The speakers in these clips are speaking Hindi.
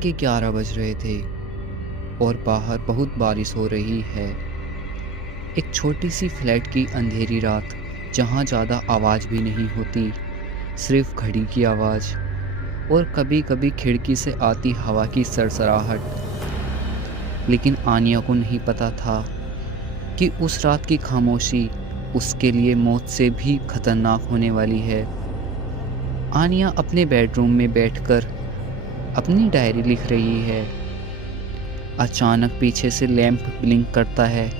के 11 बज रहे थे और बाहर बहुत बारिश हो रही है। एक छोटी सी फ्लैट की अंधेरी रात, जहाँ ज़्यादा आवाज़ भी नहीं होती, सिर्फ घड़ी की आवाज़ और कभी कभी खिड़की से आती हवा की सरसराहट। लेकिन आनिया को नहीं पता था कि उस रात की खामोशी उसके लिए मौत से भी खतरनाक होने वाली है। आनिया अपने बेडरूम में बैठकर अपनी डायरी लिख रही है। अचानक पीछे से लैंप ब्लिंक करता है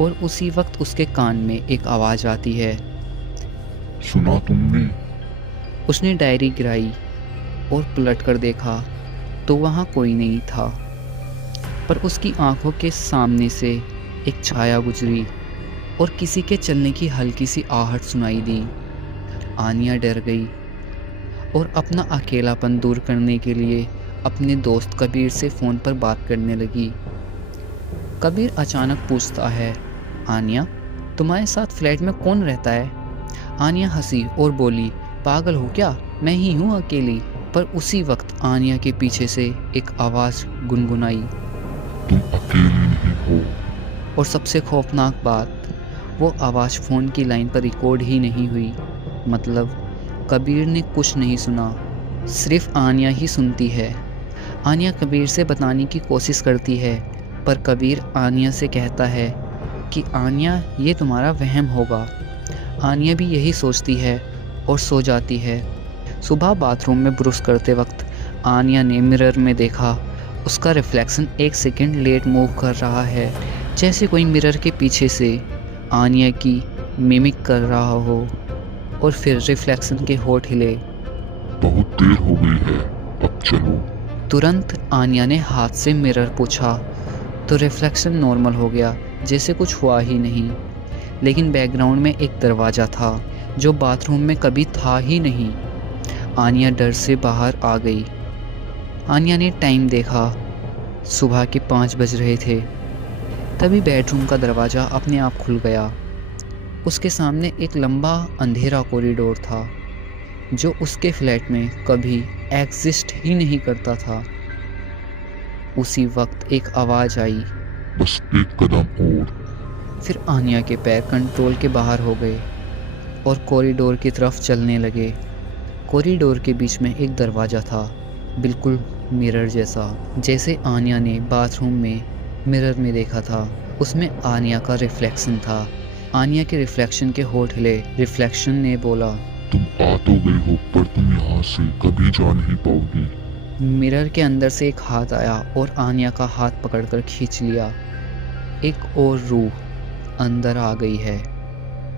और उसी वक्त उसके कान में एक आवाज़ आती है। सुना तुमने? उसने डायरी गिराई और पलटकर देखा तो वहाँ कोई नहीं था, पर उसकी आंखों के सामने से एक छाया गुजरी और किसी के चलने की हल्की सी आहट सुनाई दी। आनिया डर गई और अपना अकेलापन दूर करने के लिए अपने दोस्त कबीर से फ़ोन पर बात करने लगी। कबीर अचानक पूछता है, आनिया, तुम्हारे साथ फ्लैट में कौन रहता है? आनिया हंसी और बोली, पागल हो क्या, मैं ही हूँ अकेली। पर उसी वक्त आनिया के पीछे से एक आवाज़ गुनगुनाई, तुम अकेली नहीं हो। और सबसे खौफनाक बात, वो आवाज़ फ़ोन की लाइन पर रिकॉर्ड ही नहीं हुई। मतलब कबीर ने कुछ नहीं सुना, सिर्फ आनिया ही सुनती है। आनिया कबीर से बताने की कोशिश करती है, पर कबीर आनिया से कहता है कि आनिया, ये तुम्हारा वहम होगा। आनिया भी यही सोचती है और सो जाती है। सुबह बाथरूम में ब्रश करते वक्त आनिया ने मिरर में देखा। उसका रिफ्लेक्शन 1 सेकंड लेट मूव कर रहा है, जैसे कोई मिरर के पीछे से आनिया की मिमिक कर रहा हो। और फिर रिफ्लेक्शन के होठ हिले। बहुत देर हो गई है, अब चलो। तुरंत आनिया ने हाथ से मिरर पूछा तो रिफ्लेक्शन नॉर्मल हो गया, जैसे कुछ हुआ ही नहीं। लेकिन बैकग्राउंड में एक दरवाज़ा था जो बाथरूम में कभी था ही नहीं। आनिया डर से बाहर आ गई। आनिया ने टाइम देखा, सुबह के 5 बज रहे थे। तभी बेडरूम का दरवाज़ा अपने आप खुल गया। उसके सामने एक लंबा अंधेरा कॉरिडोर था जो उसके फ्लैट में कभी एग्जिस्ट ही नहीं करता था। उसी वक्त एक आवाज़ आई, बस एक कदम और। फिर आनिया के पैर कंट्रोल के बाहर हो गए और कॉरिडोर की तरफ चलने लगे। कॉरिडोर के बीच में एक दरवाज़ा था, बिल्कुल मिरर जैसा, जैसे आनिया ने बाथरूम में मिरर में देखा था। उसमें आनिया का रिफ्लेक्शन था। आनिया के रिफ्लेक्शन के होठ हिले। रिफ्लेक्शन ने बोला, तुम आ तो गई हो, पर तुम यहाँ से कभी जा नहीं पाओगी। मिरर के अंदर से एक हाथ आया और आनिया का हाथ पकड़कर खींच लिया। एक और रूह अंदर आ गई है।